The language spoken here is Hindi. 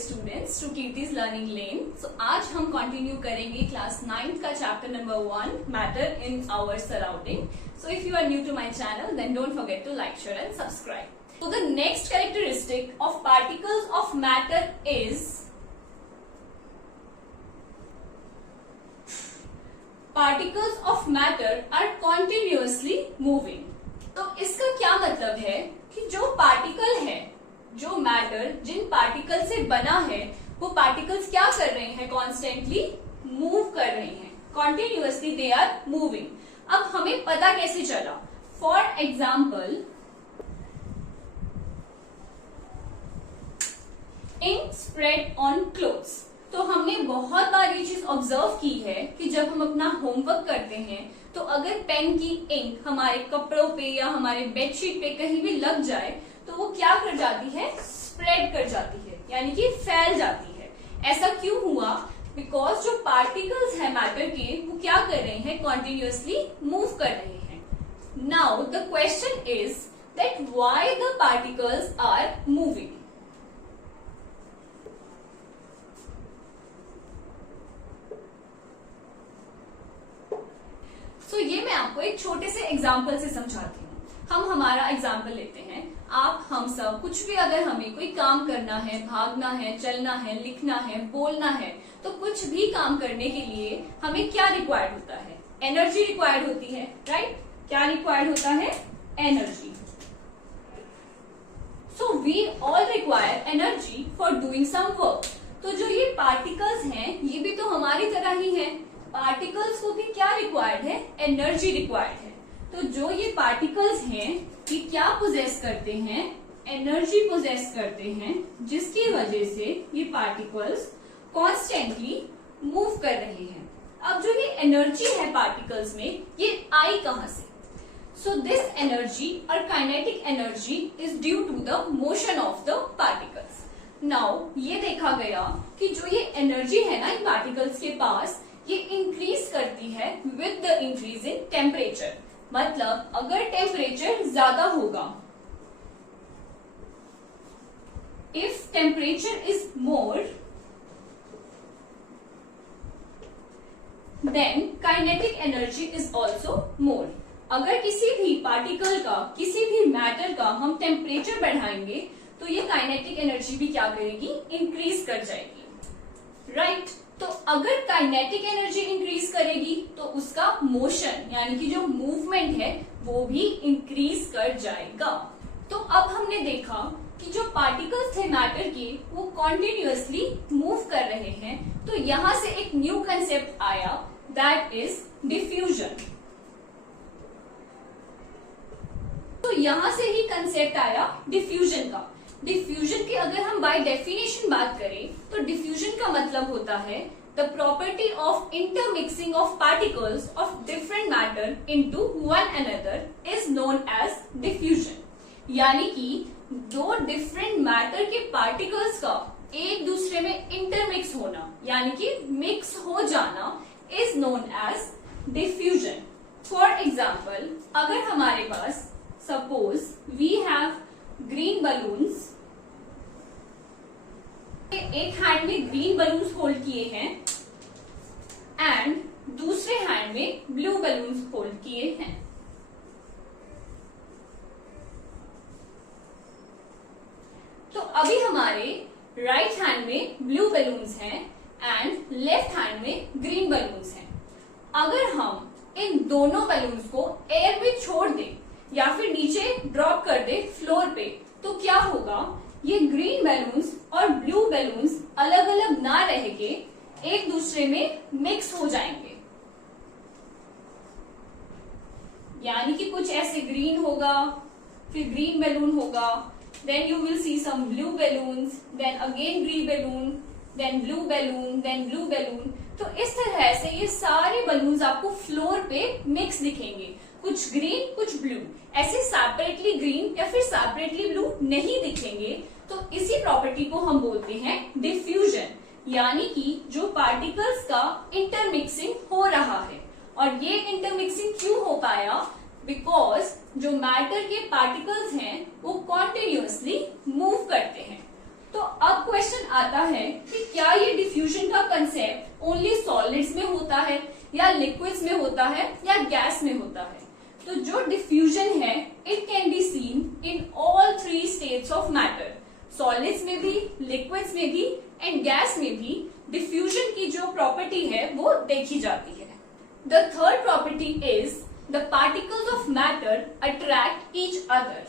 Students to Kirti's learning lane. So आज हम कंटिन्यू करेंगे क्लास 9th का chapter number 1 matter in our surrounding. So if you are new to my channel then don't forget to like, share and subscribe. So the next characteristic of particles of matter is particles of matter are continuously moving. तो इसका क्या मतलब है कि जो पार्टिकल है, जो मैटर जिन पार्टिकल से बना है, वो पार्टिकल्स क्या कर रहे हैं? कॉन्स्टेंटली मूव कर रहे हैं, कॉन्टिन्यूअसली दे आर मूविंग। अब हमें पता कैसे चला? For example, ink spread on clothes. तो हमने बहुत बार ये चीज ऑब्जर्व की है कि जब हम अपना होमवर्क करते हैं तो अगर पेन की इंक हमारे कपड़ों पे या हमारे बेडशीट पे कहीं भी लग जाए तो वो क्या कर जाती है? स्प्रेड कर जाती है, यानी कि फैल जाती है। ऐसा क्यों हुआ? बिकॉज जो पार्टिकल्स है मैटर के, वो क्या कर रहे हैं? कॉन्टिन्यूअसली मूव कर रहे हैं। Now the question is that why the particles are moving. तो ये मैं आपको एक छोटे से एग्जाम्पल से समझाती हूँ। हम हमारा एग्जाम्पल लेते हैं। आप, हम सब, कुछ भी अगर हमें कोई काम करना है, भागना है, चलना है, लिखना है, बोलना है, तो कुछ भी काम करने के लिए हमें क्या रिक्वायर्ड होता है? एनर्जी रिक्वायर्ड होती है, राइट? क्या रिक्वायर्ड होता है? Energy. So we all require energy for doing some work. तो जो ये पार्टिकल्स हैं, ये भी तो हमारी तरह ही है। पार्टिकल्स को भी क्या रिक्वायर्ड है? एनर्जी रिक्वायर्ड है। तो जो ये पार्टिकल्स हैं, ये क्या पोजेस करते हैं? एनर्जी पोजेस करते हैं, जिसकी वजह से ये पार्टिकल्स कॉन्स्टेंटली मूव कर रहे हैं। अब जो ये एनर्जी है पार्टिकल्स में, ये आई कहां से? सो दिस एनर्जी और kinetic energy is due to the motion of the particles. Now ये देखा गया कि जो ये एनर्जी है ना इन पार्टिकल्स के पास, ये इंक्रीज करती है with the increase in temperature. मतलब अगर टेम्परेचर ज्यादा होगा, if temperature is more, then kinetic energy is also more. अगर किसी भी पार्टिकल का, किसी भी मैटर का हम टेम्परेचर बढ़ाएंगे तो ये काइनेटिक एनर्जी भी क्या करेगी? इंक्रीज कर जाएगी, राइट? तो अगर काइनेटिक एनर्जी इंक्रीज करेगी तो उसका मोशन यानी कि जो मूवमेंट है वो भी इंक्रीज कर जाएगा। तो अब हमने देखा कि जो पार्टिकल्स थे मैटर के, वो कॉन्टिन्यूअसली मूव कर रहे हैं। तो यहां से एक न्यू कंसेप्ट आया, दैट इज डिफ्यूजन। तो यहां से ही कंसेप्ट आया डिफ्यूजन का। डिफ्यूजन की अगर हम बाय डेफिनेशन बात करें तो डिफ्यूजन का मतलब होता है the property of intermixing of particles of different matter into one another is known as diffusion. यानी कि दो डिफरेंट मैटर के पार्टिकल्स का एक दूसरे में इंटरमिक्स होना, यानी कि मिक्स हो जाना, is known as diffusion. For example, अगर हमारे पास suppose we have green balloons, एक हैंड में ग्रीन बलून्स होल्ड किए हैं एंड दूसरे हैंड में ब्लू बलून्स होल्ड किए हैं। तो अभी हमारे राइट हैंड में ब्लू बलून्स हैं एंड लेफ्ट हैंड में ग्रीन बलून्स हैं। अगर हम इन दोनों बलून्स को एयर में छोड़ दें या फिर नीचे ड्रॉप कर दे फ्लोर पे, तो क्या होगा? ये ग्रीन बैलून्स और ब्लू बैलून्स अलग अलग ना रह के एक दूसरे में मिक्स हो जाएंगे। यानी कि कुछ ऐसे ग्रीन होगा, फिर ग्रीन बैलून होगा, then you will see some blue balloons, then again green balloon, then blue balloon, then blue balloon. तो इस तरह से ये सारे बलून्स आपको फ्लोर पे मिक्स दिखेंगे, कुछ ग्रीन कुछ ब्लू। ऐसे सेपरेटली ग्रीन या फिर सेपरेटली ब्लू नहीं दिखेंगे। तो इसी प्रॉपर्टी को हम बोलते हैं डिफ्यूजन, यानी कि जो पार्टिकल्स का इंटरमिक्सिंग हो रहा है। और ये इंटरमिक्सिंग क्यों हो पाया? बिकॉज जो मैटर के पार्टिकल्स हैं वो कॉन्टिन्यूअसली मूव करते हैं। तो अब क्वेश्चन आता है कि क्या ये डिफ्यूजन का कंसेप्ट ओनली सॉलिड्स में होता है या लिक्विड्स में होता है या गैस में होता है। तो जो डिफ्यूजन है it can be seen in all three states of matter, solids में भी, लिक्विड्स में भी एंड गैस में भी डिफ्यूजन की जो प्रॉपर्टी है वो देखी जाती है। The third property is the particles of matter attract each other.